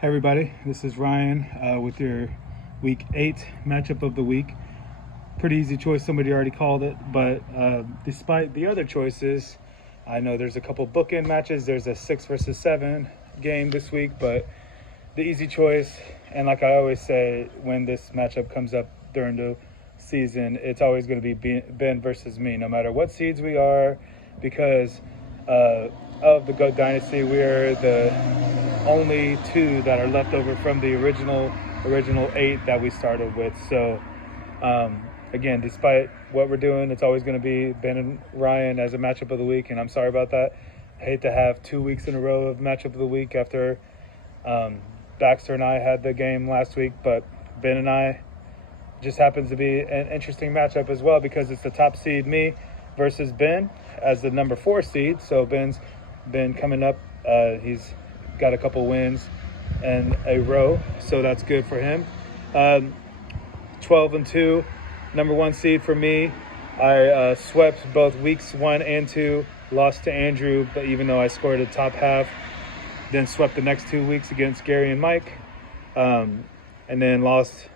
Hey everybody, this is Ryan with your Week 8 matchup of the week. Pretty easy choice, somebody already called it, but despite the other choices, I know there's a couple bookend matches. There's a 6 versus 7 game this week, but the easy choice, and like I always say, when this matchup comes up during the season, it's always going to be Ben versus me, no matter what seeds we are, because of the GOAT Dynasty, we're the only two that are left over from the original 8 that we started with. So again, despite what we're doing, it's always going to be Ben and Ryan as a matchup of the week, and I'm sorry about that. I hate to have 2 weeks in a row of matchup of the week after Baxter and I had the game last week, but Ben and I just happens to be an interesting matchup as well, because it's the top seed, me, versus Ben as the number 4 seed. So Ben's been coming up. He's got a couple wins in a row, so that's good for him. 12-2, number 1 seed for me. I swept both weeks 1 and 2, lost to Andrew, but even though I scored a top half, then swept the next 2 weeks against Gary and Mike, and then lost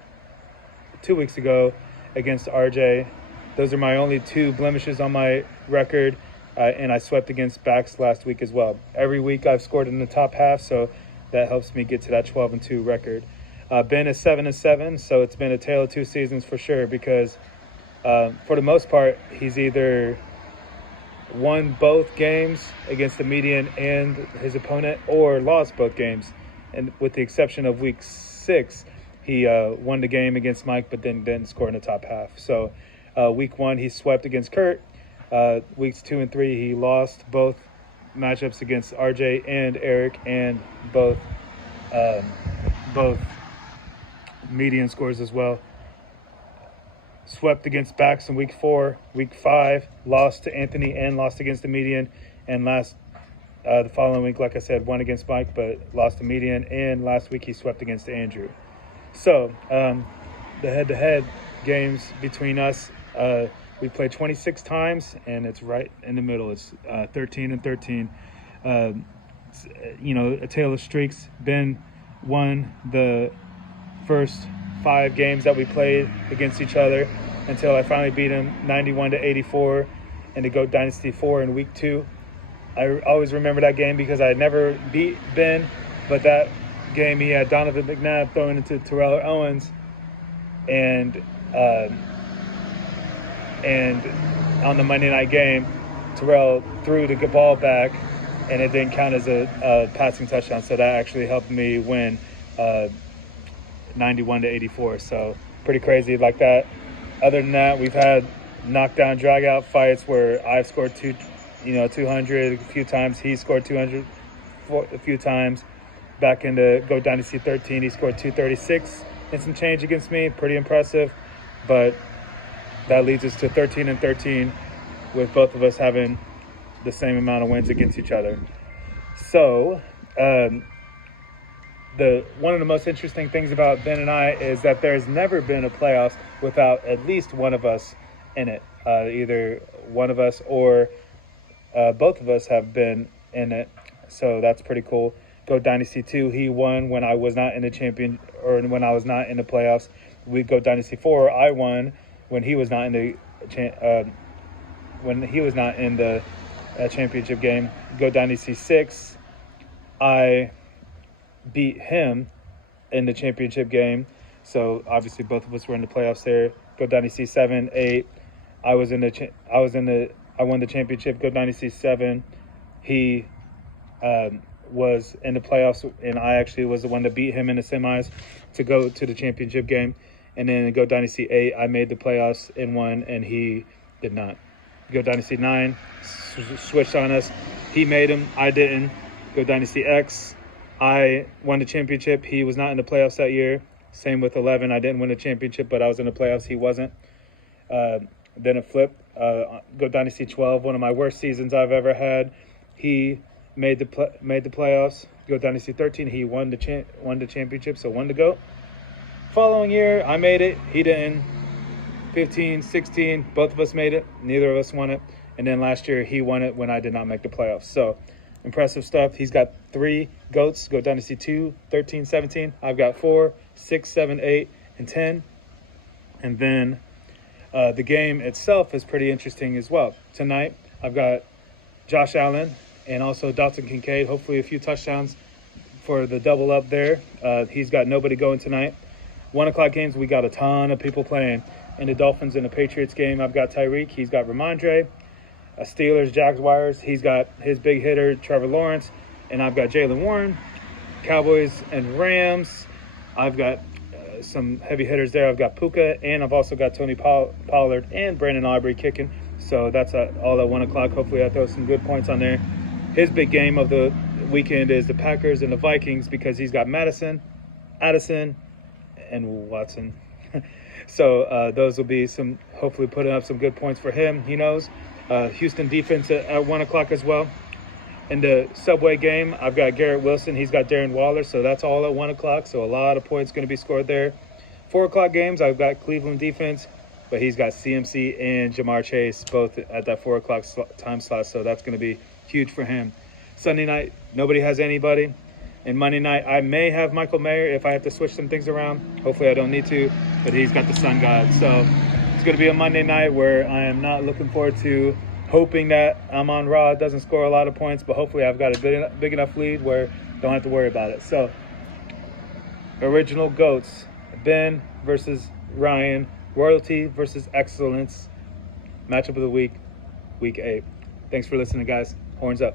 2 weeks ago against RJ. Those are my only 2 blemishes on my record, and I swept against Bax last week as well. Every week I've scored in the top half, so that helps me get to that 12-2 record. Ben is 7-7, so it's been a tale of 2 seasons for sure, because for the most part, he's either won both games against the median and his opponent, or lost both games. And with the exception of week 6, he won the game against Mike, but then didn't score in the top half. So week 1, he swept against Kurt. Weeks 2 and 3, he lost both matchups against RJ and Eric, and both median scores as well. Swept against Bax in week 4. Week 5, lost to Anthony and lost against the median. And the following week, like I said, won against Mike, but lost the median. And last week, he swept against Andrew. So the head-to-head games between us, we played 26 times, and it's right in the middle. It's 13-13. A tale of streaks. Ben won the first 5 games that we played against each other, until I finally beat him 91-84 in the GOAT Dynasty 4 in week 2. I always remember that game because I had never beat Ben, but that game he had Donovan McNabb throwing into Terrell Owens, and on the Monday night game, Terrell threw the ball back, and it didn't count as a passing touchdown, so that actually helped me win 91-84. So pretty crazy like that. Other than that, we've had knockdown, drag-out fights where I've scored 200 a few times. He scored 200 a few times. Back in the GOAT Dynasty 13, he scored 236 and some change against me. Pretty impressive. But that leads us to 13-13, with both of us having the same amount of wins against each other. So one of the most interesting things about Ben and I is that there's never been a playoffs without at least one of us in it. Either one of us or both of us have been in it, so that's pretty cool. GOAT Dynasty 2, he won when I was not in the when I was not in the playoffs. GOAT Dynasty 4, I won when he was not in the championship game. GOAT Dynasty 6, I beat him in the championship game, so obviously both of us were in the playoffs there. GOAT Dynasty 7, 8, I won the championship. GOAT Dynasty 7, he was in the playoffs, and I actually was the one that beat him in the semis to go to the championship game. And then GOAT Dynasty 8, I made the playoffs and won, and he did not. GOAT Dynasty 9 switched on us. He made him, I didn't. GOAT Dynasty X, I won the championship. He was not in the playoffs that year. Same with 11. I didn't win the championship, but I was in the playoffs. He wasn't. Then it flipped. GOAT Dynasty 12, one of my worst seasons I've ever had. He made the playoffs. GOAT Dynasty 13, he won the championship, so won the GOAT. Following year, I made it. He didn't. 15, 16, both of us made it. Neither of us won it. And then last year, he won it when I did not make the playoffs. So impressive stuff. He's got 3 GOATs, GOAT Dynasty 2, 13, 17. I've got 4, 6, 7, 8, and 10. And then the game itself is pretty interesting as well. Tonight, I've got Josh Allen and also Dalton Kincaid, hopefully a few touchdowns for the double up there. He's got nobody going tonight. 1 o'clock games, we got a ton of people playing. In the Dolphins and the Patriots game, I've got Tyreek. He's got Ramondre. Steelers, Jaguars, he's got his big hitter, Trevor Lawrence. And I've got Jalen Warren. Cowboys and Rams, I've got some heavy hitters there. I've got Puka, and I've also got Tony Pollard and Brandon Aubrey kicking. So that's all at 1 o'clock. Hopefully I throw some good points on there. His big game of the weekend is the Packers and the Vikings, because he's got Madison, Addison, and Watson. So those will be some, hopefully putting up some good points for him. He knows. Houston defense at 1 o'clock as well. In the Subway game, I've got Garrett Wilson. He's got Darren Waller, so that's all at 1 o'clock. So a lot of points going to be scored there. 4 o'clock games, I've got Cleveland defense, but he's got CMC and Jamar Chase both at that 4 o'clock time slot, so that's going to be huge for him. Sunday night, nobody has anybody. And Monday night, I may have Michael Mayer if I have to switch some things around. Hopefully I don't need to, but he's got the Sun God. So it's going to be a Monday night where I am not looking forward to hoping that Amon Ra doesn't score a lot of points, but hopefully I've got a big enough lead where I don't have to worry about it. So, original GOATs, Ben versus Ryan, royalty versus excellence, matchup of the week, week 8. Thanks for listening, guys. Horns up.